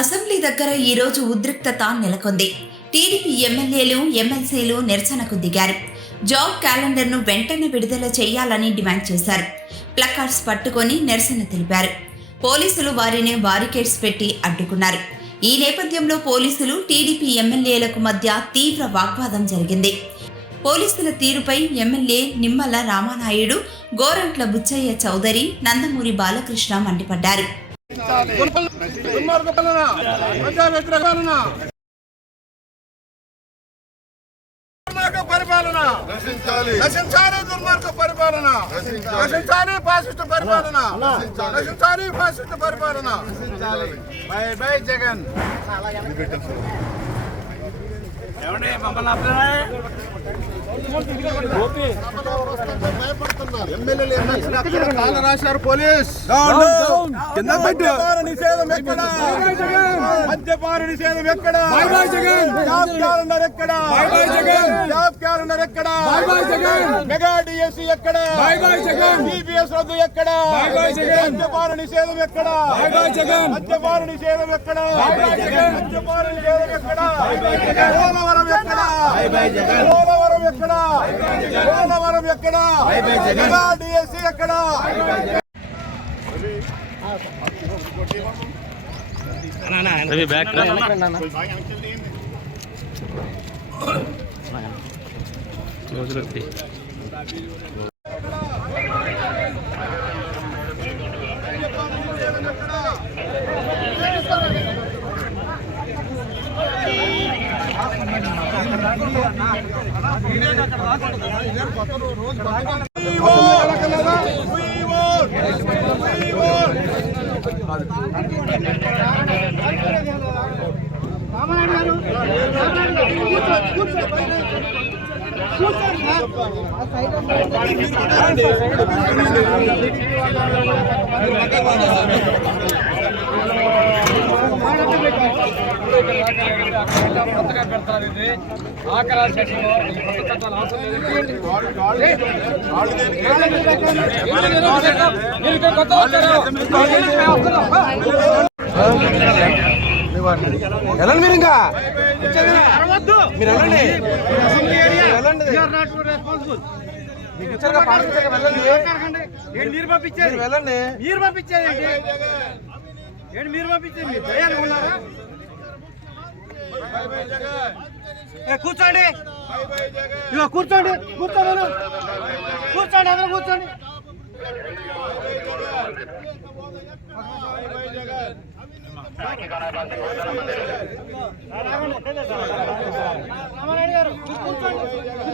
Assembly దగ్గర ఈరోజు ఉద్రిక్తత నెలకొంది. టీడీపీ ఎమ్మెల్యేలు, ఎమ్మెల్సీలు నిరసనకు దిగారు. జాబ్ క్యాలెండర్ను వెంటనే విడుదల చేయాలని డిమాండ్ చేశారు. ప్లకార్డ్స్ పట్టుకొని నిరసన తెలిపారు. పోలీసులు వారిని బారికేడ్స్ పెట్టి అడ్డుకున్నారు. ఈ నేపథ్యంలో పోలీసులు, టీడీపీ ఎమ్మెల్యేలకు మధ్య తీవ్ర వాగ్వాదం జరిగింది. పోలీసుల తీరుపై ఎమ్మెల్యే నిమ్మల రామానాయుడు, గోరంట్ల బుచ్చయ్య చౌదరి, నందమూరి బాలకృష్ణ మండిపడ్డారు. పరిపాలన నశించాలి, దుర్మార్గ పరిపాలన నశించాలి, ఫాసిస్ట్ పరిపాలన నశించాలి, ఫాసిస్ట్ పరిపాలన. By by Jagan. ఎమ్మెల్యేలు ఎమ్మెల్సీలు రాశారు. పోలీస్ మద్యపాన నిషేధం ఎక్కడ? మద్యపాన నిషేధం ఎక్కడ? జాబ్ క్యాలెండర్ ఎక్కడ? జాబ్ క్యాలెండర్ ఎక్కడ? మెగా డిఎస్సీ ఎక్కడ? టీపీఎస్ రద్దు ఎక్కడ? మద్యపాన నిషేధం ఎక్కడ? మద్యపాన నిషేధం ఎక్కడ? మద్యపాన నిషేధం ఎక్కడ? పోలవరం ఎక్కడ? పోలవరం ఎక్కడ? పోలవరం ఎక్కడ? మెగా డిఎస్సీ ఎక్కడ? వెళ్ళండి మీరు, ఇంకా మీరు వెళ్ళండి. మీకు ఇచ్చారుగా పాటించాక వెళ్ళండి. మీరు పంపించారు, వెళ్ళండి. మీరు పంపించారండి ఏంటి? మీరు పంపించండి. దయానుకున్నారా? కూర్చోండి, ఇక కూర్చోండి, కూర్చోండి, కూర్చోండి, అందరూ కూర్చోండి.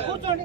కూర్చోండి.